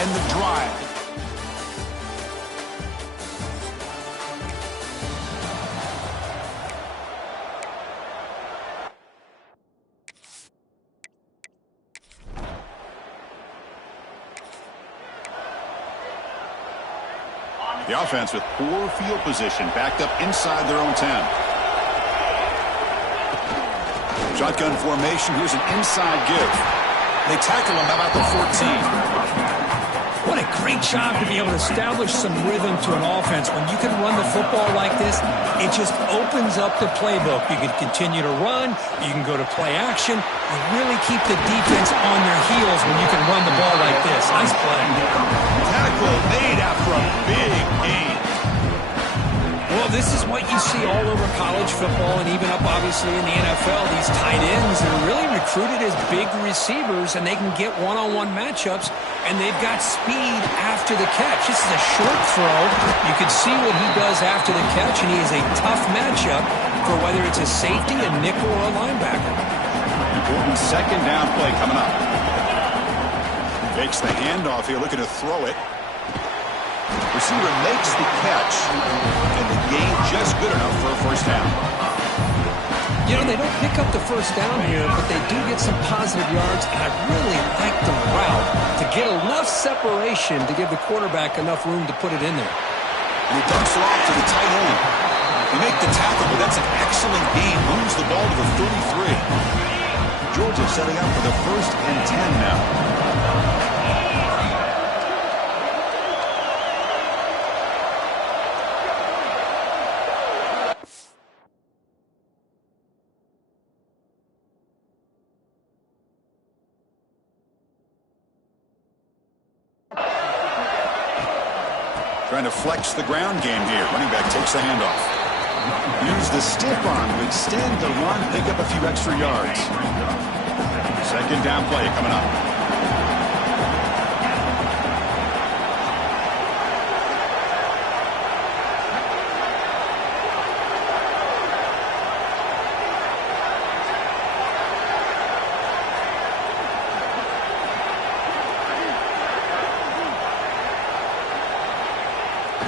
end the drive. The offense with poor field position, backed up inside their own 10. Shotgun formation. Here's an inside give. They tackle him about the 14. What a great job to be able to establish some rhythm to an offense. When you can run the football like this, it just opens up the playbook. You can continue to run. You can go to play action. You really keep the defense on their heels when you can run the ball like this. Nice play. Tackle made after a big gain. Well, this is what you see all over college football and even up, obviously, in the NFL. These tight ends are really recruited as big receivers, and they can get one-on-one matchups, and they've got speed after the catch. This is a short throw. You can see what he does after the catch, and he is a tough matchup for whether it's a safety, a nickel, or a linebacker. Important second down play coming up. Takes the handoff here, looking to throw it. Receiver makes the catch, and the gain just good enough for a first down. You know, they don't pick up the first down here, but they do get some positive yards, and I really like the route to get enough separation to give the quarterback enough room to put it in there. And he dumps it off to the tight end. They make the tackle, but that's an excellent gain. Moves the ball to the 33. Georgia setting up for the 1st and 10 now. Trying to flex the ground game here. Running back takes the handoff. Use the stiff arm to extend the run, pick up a few extra yards. Second down play coming up.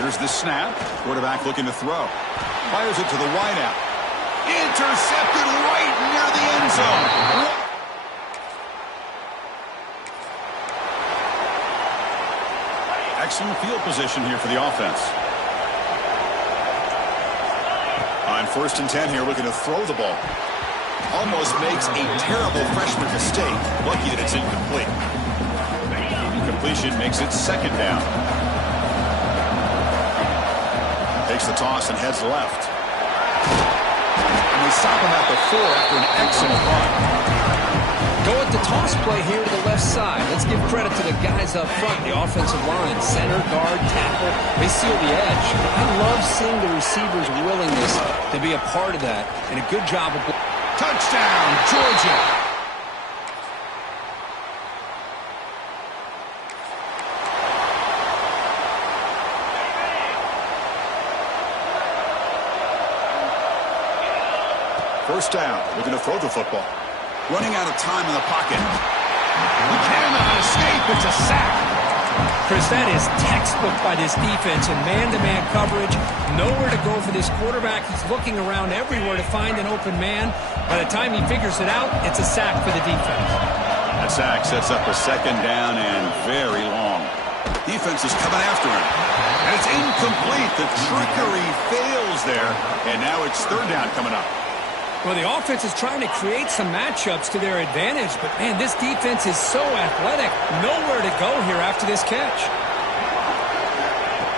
Here's the snap. Quarterback looking to throw. Fires it to the wideout. Intercepted right near the end zone. Excellent field position here for the offense. On 1st and 10 here, looking to throw the ball. Almost makes a terrible freshman mistake. Lucky that it's incomplete. Incompletion makes it 2nd down. Takes the toss and heads left. And they stop him at the 4 after an excellent run. Go at the toss play here to the left side. Let's give credit to the guys up front, the offensive line, center, guard, tackle. They seal the edge. I love seeing the receivers' willingness to be a part of that. And a good job of... Touchdown, Georgia! First down, looking to throw the football. Running out of time in the pocket. He cannot escape. It's a sack. Chris, that is textbook by this defense in man-to-man coverage. Nowhere to go for this quarterback. He's looking around everywhere to find an open man. By the time he figures it out, it's a sack for the defense. That sack sets up a 2nd down and very long. Defense is coming after him. And it's incomplete. The trickery fails there. And now it's 3rd down coming up. Well, the offense is trying to create some matchups to their advantage, but, man, this defense is so athletic. Nowhere to go here after this catch.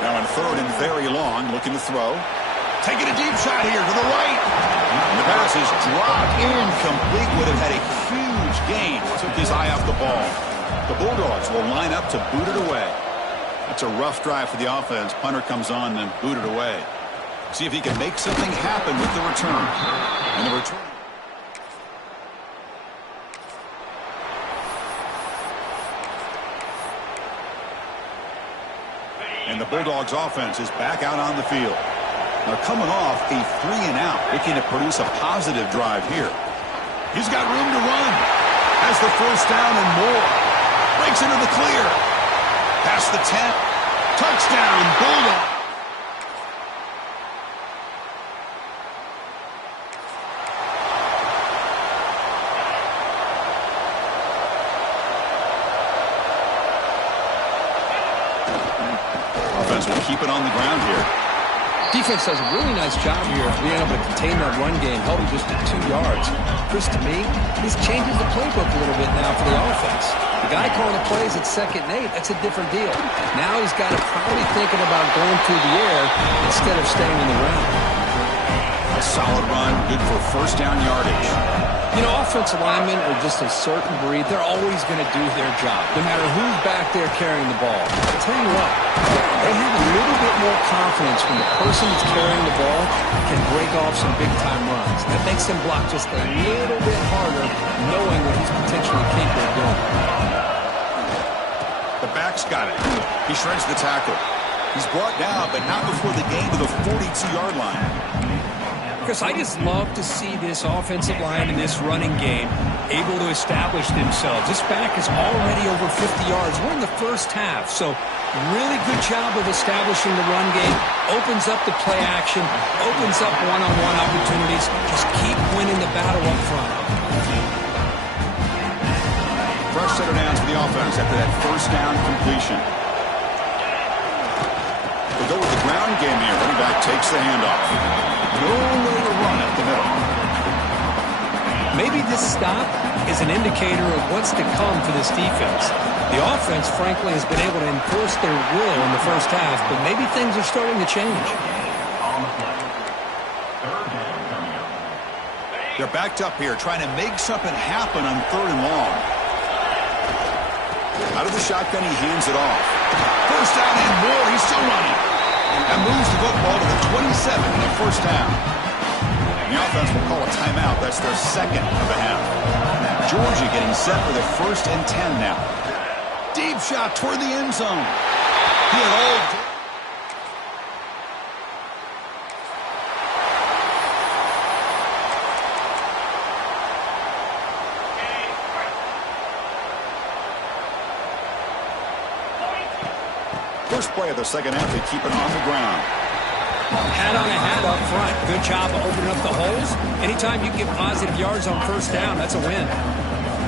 Now on 3rd and very long, looking to throw. Taking a deep shot here to the right. And the pass is dropped incomplete. Would have had a huge gain. Took his eye off the ball. The Bulldogs will line up to boot it away. That's a rough drive for the offense. Punter comes on and boot it away. See if he can make something happen with the return. And the return. And the Bulldogs offense is back out on the field. Now coming off a 3-and-out, looking to produce a positive drive here. He's got room to run. Has the 1st down and more. Breaks into the clear. across the 10. Touchdown, Bulldog. Offense will keep it on the ground here. Defense does a really nice job here of being able to contain that run game, held him just to 2 yards. Chris, to me, this changes the playbook a little bit now for the offense. The guy calling the plays at 2nd and 8, that's a different deal. Now he's got to probably thinking about going through the air instead of staying in the ground. A solid run, good for first down yardage. You know, offensive linemen are just a certain breed. They're always going to do their job, no matter who's back there carrying the ball. I'll tell you what, they have a little bit more confidence when the person that's carrying the ball can break off some big-time runs. That makes them block just a little bit harder, knowing what he's potentially capable of doing. The back's got it. He shreds the tackle. He's brought down, but not before the gain to the 42-yard line. Chris, I just love to see this offensive line in this running game able to establish themselves. This back is already over 50 yards. We're in the first half, so really good job of establishing the run game. Opens up the play action, opens up one-on-one opportunities. Just keep winning the battle up front. Fresh set of downs for the offense after that first down completion. We'll go with the ground game here. Running back takes the handoff. No way to run at the middle. Maybe this stop is an indicator of what's to come for this defense. The offense, frankly, has been able to enforce their will in the first half, but maybe things are starting to change. They're backed up here, trying to make something happen on 3rd and long. Out of the shotgun, he hands it off. First down and more. He's still running. And moves the football to the 27 in the first down. The offense will call a timeout. That's their 2nd of the half. Georgia getting set for the 1st and 10 now. Deep shot toward the end zone. He had all... First play of the second half, they keep it on the ground. Hat on a hat up front. Good job of opening up the holes. Anytime you get positive yards on first down, that's a win.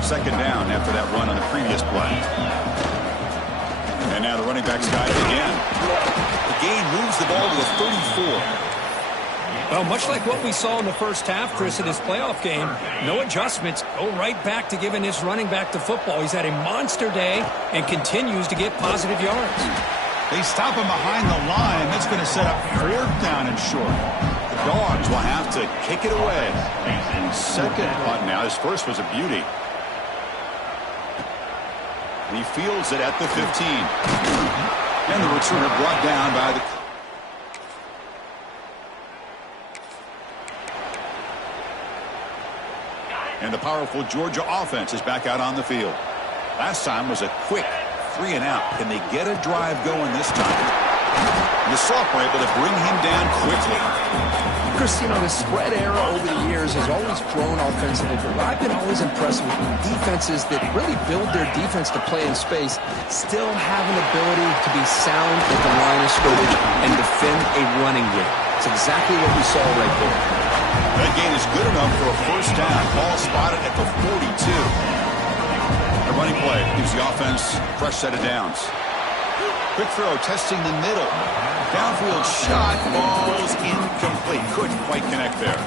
2nd down after that run on the previous play. And now the running back's got it again. The gain moves the ball to the 34. Well, much like what we saw in the first half, Chris, in his playoff game, no adjustments. Go right back to giving his running back the football. He's had a monster day and continues to get positive yards. They stop him behind the line. That's going to set up 4th down and short. The Dogs will have to kick it away. Second punt now. His first was a beauty. And he fields it at the 15. And the returner brought down by the... And the powerful Georgia offense is back out on the field. Last time was a quick 3 and out. Can they get a drive going this time? And the sophomore able to bring him down quickly. Chris, you know, the spread era over the years has always grown offensively, but I've been always impressed with defenses that really build their defense to play in space, still have an ability to be sound at the line of scrimmage and defend a running game. It's exactly what we saw right there. That gain is good enough for a first down. Ball spotted at the 42. The running play gives the offense a fresh set of downs. Quick throw, testing the middle. Downfield shot, ball's incomplete. Couldn't quite connect there.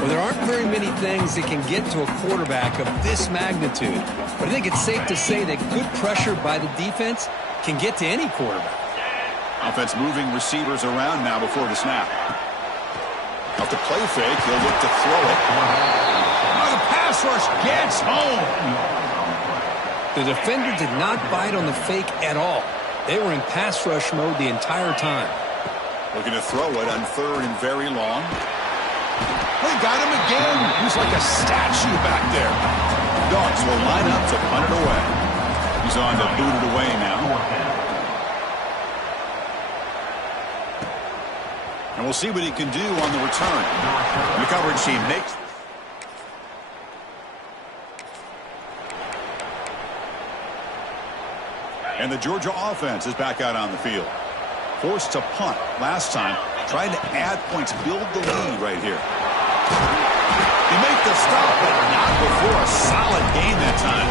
Well, there aren't very many things that can get to a quarterback of this magnitude. But I think it's safe to say that good pressure by the defense can get to any quarterback. Offense moving receivers around now before the snap. Off the play fake, he'll look to throw it. Oh, the pass rush gets home. The defender did not bite on the fake at all. They were in pass rush mode the entire time. Looking to throw it on 3rd and very long. They got him again. He's like a statue back there. Dogs will line up to punt it away. He's on to boot it away now. And we'll see what he can do on the return. The coverage team makes... And the Georgia offense is back out on the field. Forced to punt last time. Trying to add points, build the lead right here. They make the stop, but not before a solid gain that time.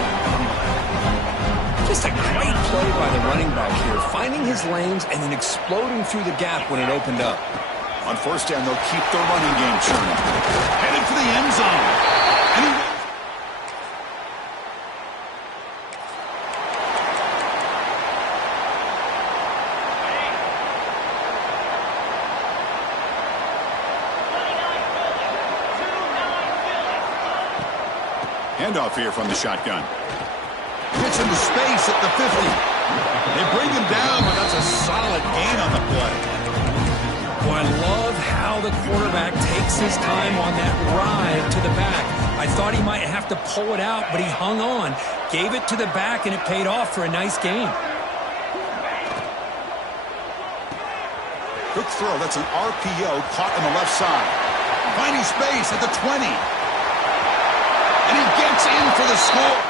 Just a great play by the running back here, finding his lanes and then exploding through the gap when it opened up. On first down, they'll keep their running game churning. Headed for the end zone. And he... Handoff here from the shotgun. Gets into space at the 50. They bring him down, but that's a solid gain on the play. Well, I love how the quarterback takes his time on that ride to the back. I thought he might have to pull it out, but he hung on, gave it to the back, and it paid off for a nice gain. Quick throw. That's an RPO caught on the left side. Finding space at the 20. And he gets in for the score.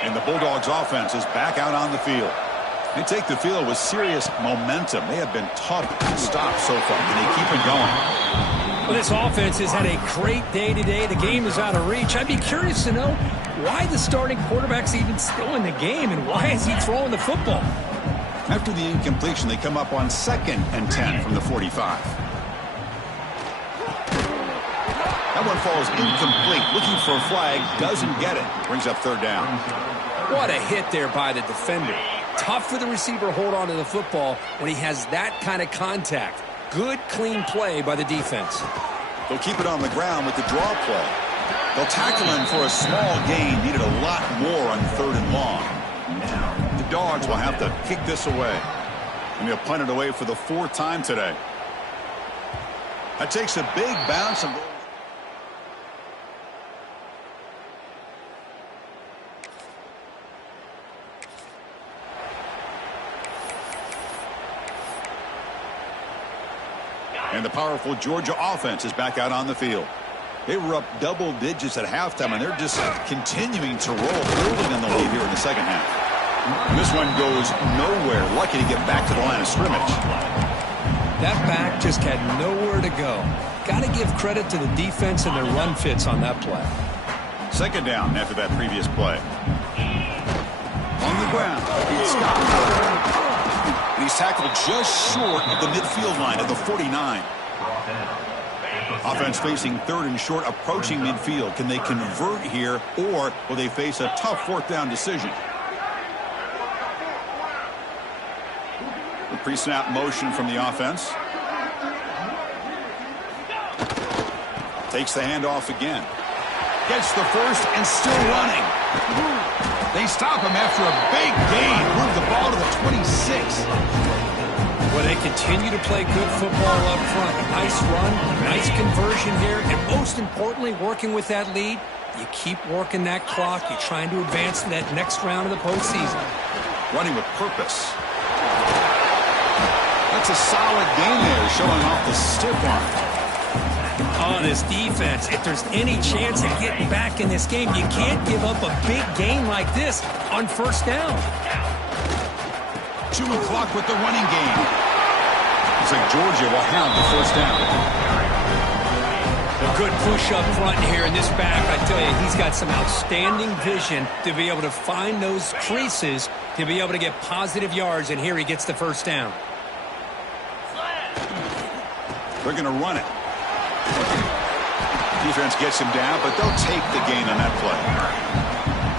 And the Bulldogs offense is back out on the field. They take the field with serious momentum. They have been tough to stop so far, and they keep it going. Well, this offense has had a great day today. The game is out of reach. I'd be curious to know why the starting quarterback's even still in the game, and why is he throwing the football? After the incompletion, they come up on 2nd and 10 from the 45. That one falls incomplete. Looking for a flag, doesn't get it. Brings up 3rd down. What a hit there by the defender. Tough for the receiver to hold on to the football when he has that kind of contact. Good, clean play by the defense. They'll keep it on the ground with the draw play. They'll tackle him for a small gain. Needed a lot more on 3rd and long. The Dogs will have to kick this away. And they'll punt it away for the 4th time today. That takes a big bounce and goes. And the powerful Georgia offense is back out on the field. They were up double digits at halftime, and they're just continuing to roll, building on the lead here in the second half. This one goes nowhere. Lucky to get back to the line of scrimmage. That back just had nowhere to go. Got to give credit to the defense and their run fits on that play. 2nd down after that previous play. On the ground. Scott. He's tackled just short of the midfield line at the 49. Offense facing 3rd and short, approaching midfield. Can they convert here, or will they face a tough 4th down decision? The pre-snap motion from the offense. Takes the handoff again. Gets the first and still running. They stop him after a big gain. Move the ball to the 26. Well, they continue to play good football up front. Nice run, nice conversion here, and most importantly, working with that lead, you keep working that clock. You're trying to advance to that next round of the postseason. Running with purpose. That's a solid gain there, showing off the stiff arm. Oh, this defense, if there's any chance of getting back in this game, you can't give up a big game like this on 1st down. Chewing clock with the running game. Looks like Georgia will have the 1st down. A good push up front here in this back. I tell you, he's got some outstanding vision to be able to find those creases to be able to get positive yards, and here he gets the 1st down. They're going to run it. Defense gets him down, but they'll take the gain on that play.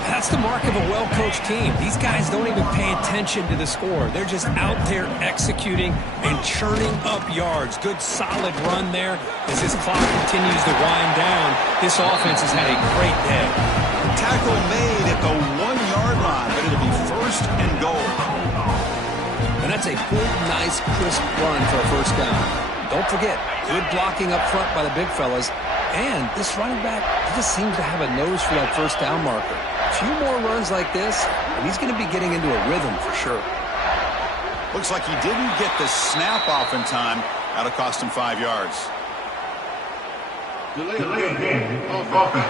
That's the mark of a well-coached team. These guys don't even pay attention to the score. They're just out there executing and churning up yards. Good, solid run there. As this clock continues to wind down, this offense has had a great day. Tackle made at the 1-yard line, but it'll be 1st and goal. And that's a good, nice, crisp run for a 1st down. Don't forget, good blocking up front by the big fellas. And this running back, he just seems to have a nose for that first down marker. A few more runs like this, and he's going to be getting into a rhythm for sure. Looks like he didn't get the snap off in time. That'll cost him 5 yards. Delay game. Offense.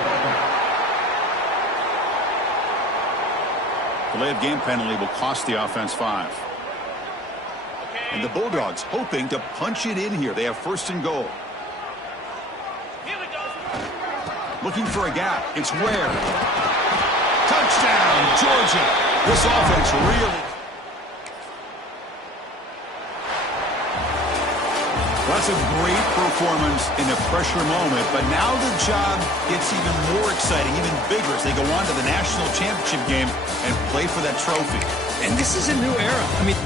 Delay of game penalty will cost the offense 5. And the Bulldogs hoping to punch it in here. They have first and goal. Looking for a gap. It's Ware. Touchdown, Georgia. This offense really... Well, that's a great performance in a pressure moment, but now the job gets even more exciting, even bigger as they go on to the national championship game and play for that trophy. And this is a new era. I mean,